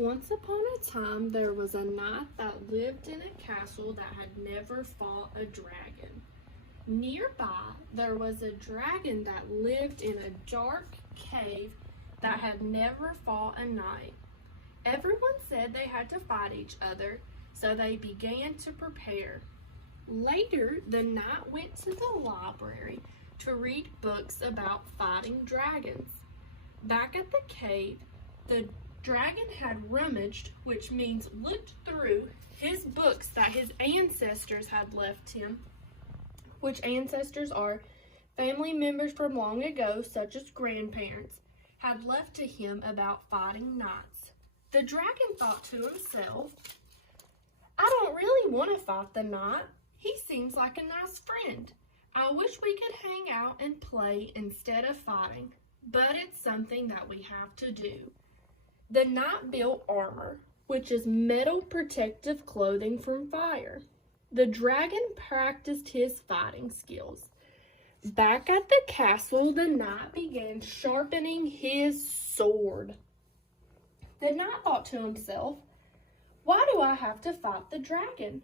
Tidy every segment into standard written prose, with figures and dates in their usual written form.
Once upon a time, there was a knight that lived in a castle that had never fought a dragon. Nearby, there was a dragon that lived in a dark cave that had never fought a knight. Everyone said they had to fight each other, so they began to prepare. Later, the knight went to the library to read books about fighting dragons. Back at the cave, the dragon had rummaged, which means looked through, his books that his ancestors had left him, which ancestors are family members from long ago, such as grandparents, had left to him about fighting knights. The dragon thought to himself, I don't really want to fight the knight. He seems like a nice friend. I wish we could hang out and play instead of fighting, but it's something that we have to do. The knight built armor, which is metal protective clothing from fire. The dragon practiced his fighting skills. Back at the castle, the knight began sharpening his sword. The knight thought to himself, why do I have to fight the dragon?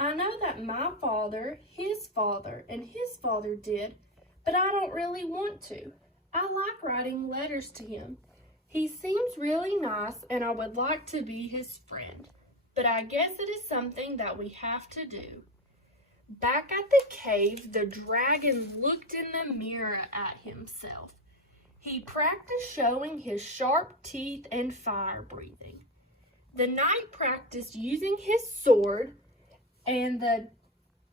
I know that my father, his father, and his father did, but I don't really want to. I like writing letters to him. He seems really nice and I would like to be his friend, but I guess it is something that we have to do. Back at the cave, the dragon looked in the mirror at himself. He practiced showing his sharp teeth and fire breathing. The knight practiced using his sword, and the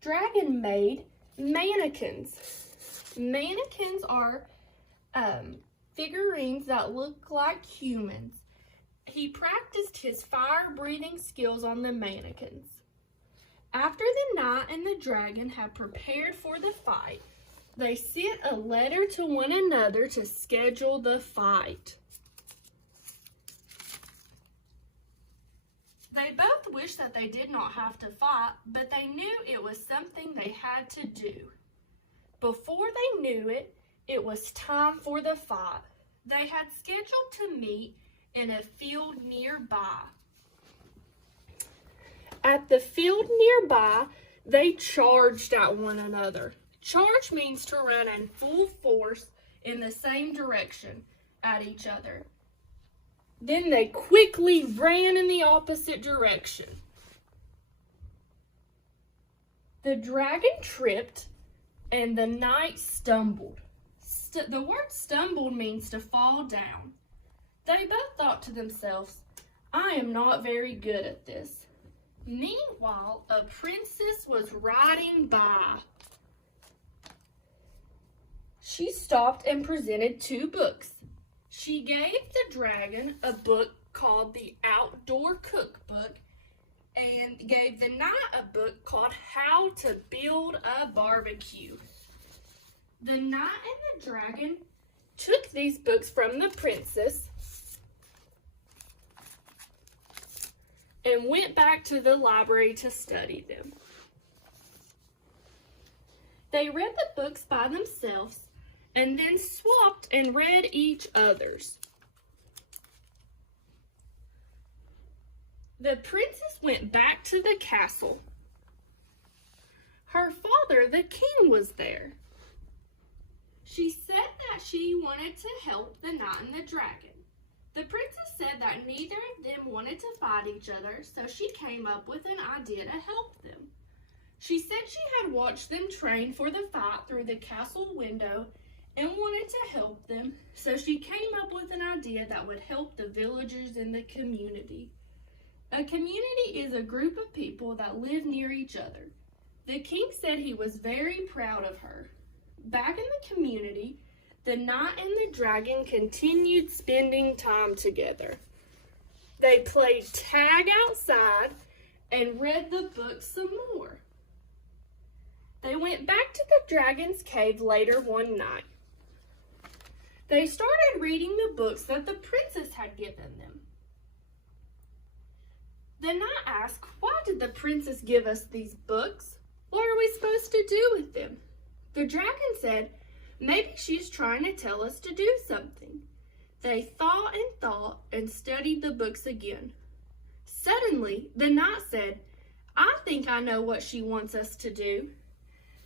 dragon made mannequins. Mannequins are figurines that look like humans. He practiced his fire-breathing skills on the mannequins. After the knight and the dragon had prepared for the fight, they sent a letter to one another to schedule the fight. They both wished that they did not have to fight, but they knew it was something they had to do. Before they knew it, it was time for the fight. They had scheduled to meet in a field nearby. At the field nearby, they charged at one another. Charge means to run in full force in the same direction at each other. Then they quickly ran in the opposite direction. The dragon tripped and the knight stumbled. The word stumbled means to fall down. They both thought to themselves, I am not very good at this. Meanwhile, a princess was riding by. She stopped and presented two books. She gave the dragon a book called the Outdoor Cookbook and gave the knight a book called How to Build a Barbecue. The knight and the dragon took these books from the princess and went back to the library to study them. They read the books by themselves and then swapped and read each other's. The princess went back to the castle. Her father, the king, was there. She said that she wanted to help the knight and the dragon. The princess said that neither of them wanted to fight each other, so she came up with an idea to help them. She said she had watched them train for the fight through the castle window and wanted to help them, so she came up with an idea that would help the villagers in the community. A community is a group of people that live near each other. The king said he was very proud of her. Back in the community, the knight and the dragon continued spending time together. They played tag outside and read the book some more. They went back to the dragon's cave later one night. They started reading the books that the princess had given them. The knight asked, why did the princess give us these books? What are we supposed to do with them? The dragon said, maybe she's trying to tell us to do something. They thought and studied the books again. Suddenly, the knight said, "I think I know what she wants us to do.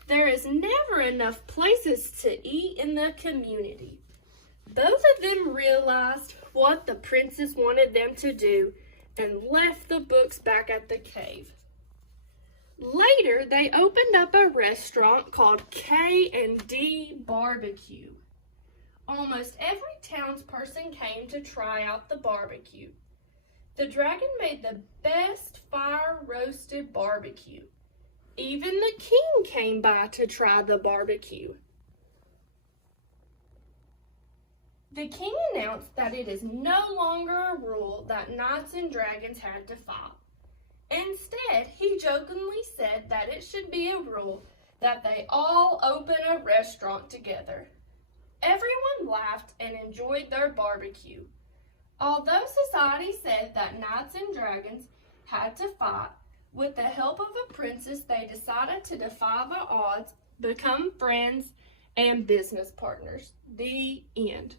There is never enough places to eat in the community." Both of them realized what the princess wanted them to do and left the books back at the cave. Later, they opened up a restaurant called K&D Barbecue. Almost every townsperson came to try out the barbecue. The dragon made the best fire-roasted barbecue. Even the king came by to try the barbecue. The king announced that it is no longer a rule that knights and dragons had to fight. Instead, he jokingly said that it should be a rule that they all open a restaurant together. Everyone laughed and enjoyed their barbecue. Although society said that knights and dragons had to fight, with the help of a princess, they decided to defy the odds, become friends, and business partners. The end.